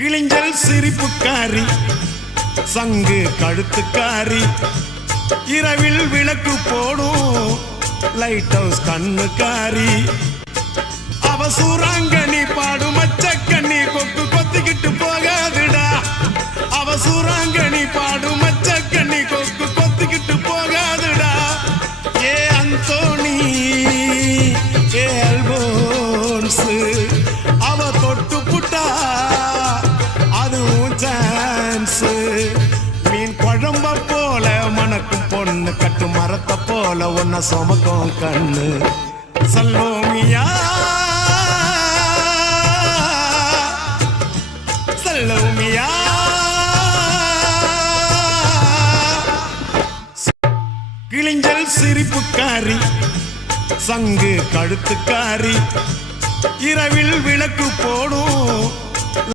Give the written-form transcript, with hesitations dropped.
கிளிஞ்சல் சிரிப்புக்காரி சங்கு கழுத்துக்காரி இரவில் விளக்கு போடும் லைட் ஹவுஸ் கண்ணுக்காரி அவ சூறாங்கண்ணி பாடும் மச்சக்கண்ணி கொக்கு கொத்திக்கிட்டு போகாதுடா அவ சூறாங்கண்ணி பாடும் மச்சக்கண்ணி கொக்கு கொத்திக்கிட்டு போகாதுடா ஏ அந்தோணி ஏ அல்போன்ஸ் அவ தொட்டு புட்டா அதுவும் சான்ஸ் மீன் குழம்ப போல மணக்கும் பொண்ணு கட்டு மரத்தை போல ஒன்ன சுமக்கும் கண்ணு சல்லோமியா சல்லோமியா கிளிஞ்சல் சிரிப்புக்காரி சங்கு கழுத்துக்காரி இரவில் விளக்கு போடும்